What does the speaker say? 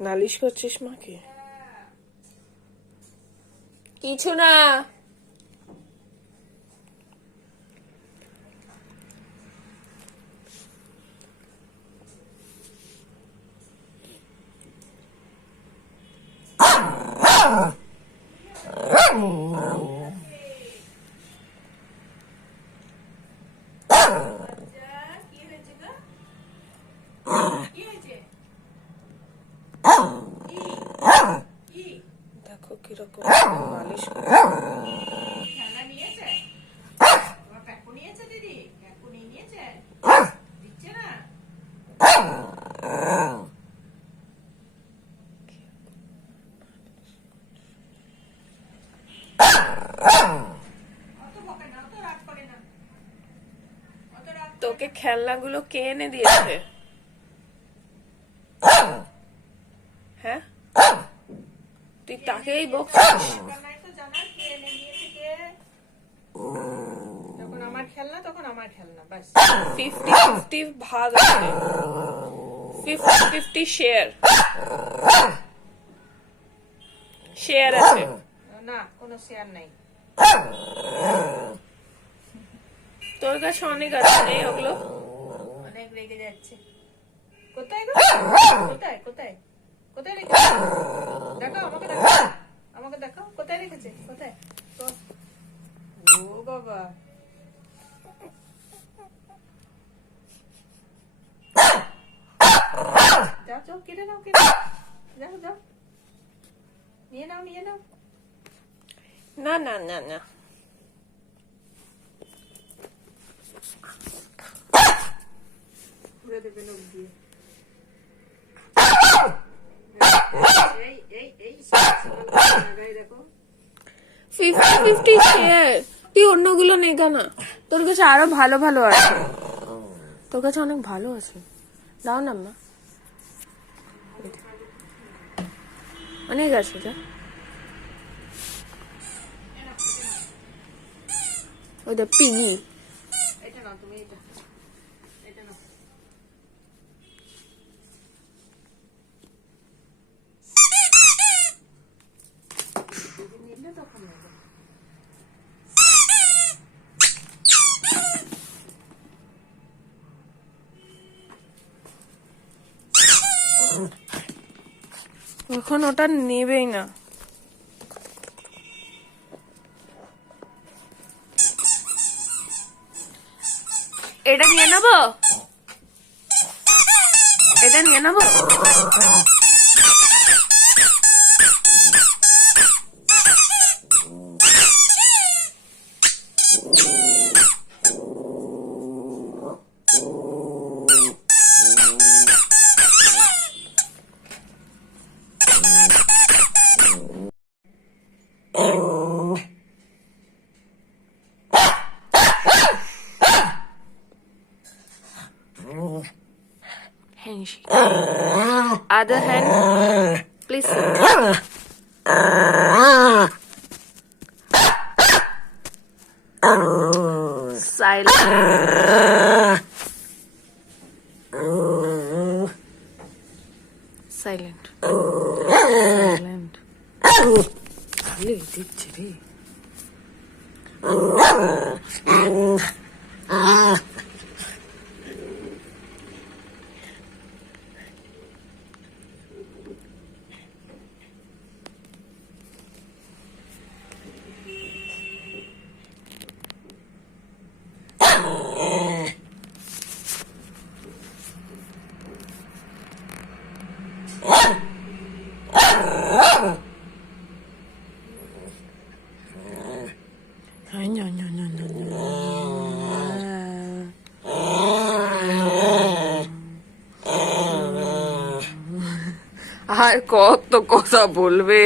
নালিশ করছিস মাকে? কিছু না। না? অত রাগ তোকে খেলনাগুলো কে এনে দিয়েছে? হ্যাঁ? তুই তাকেই বকছিস যখন আমার খেলনা তখন আমার খেলনা বাস ফিফটি ফিফটি ভাগ আছে। ফিফটি ফিফটি শেয়ার শেয়ার আছে। না কোনো শেয়ার নাই। তোর কাছে অনেক আছে নেই ওগুলো? অনেক রেগে যাচ্ছে। কোথায় গো? কোথায় কোথায়? কোথায় রেখেছে? দেখাও আমাকে দেখাও। আমাকে দেখাও কোথায় রেখেছে? কোথায়? ও বাবা। যাও যাও কেটে নাও কেটে। যাও যাও। নিয়ে নাও নিয়ে নাও। না না না না। ঘুরে দেবে লোক দিয়ে। ফিফটি ফিফটি শেয়ার তুই অন্যগুলো নেগা না তোর কাছে আরও ভালো ভালো আছে। তোর কাছে অনেক ভালো আছে। দাও না, মা। অনেক আছে, যা। ওইটা পিগি এটা নাও তুমি এটা নাও যদি নিলে তখন নেবে এখন ওটা নেবেই না। এটা নিয়ে নেব? এটা নিয়ে নেব? strange. Other hand, please. Silent. Silent. Silent. Silent. আর কত কথা বলবে?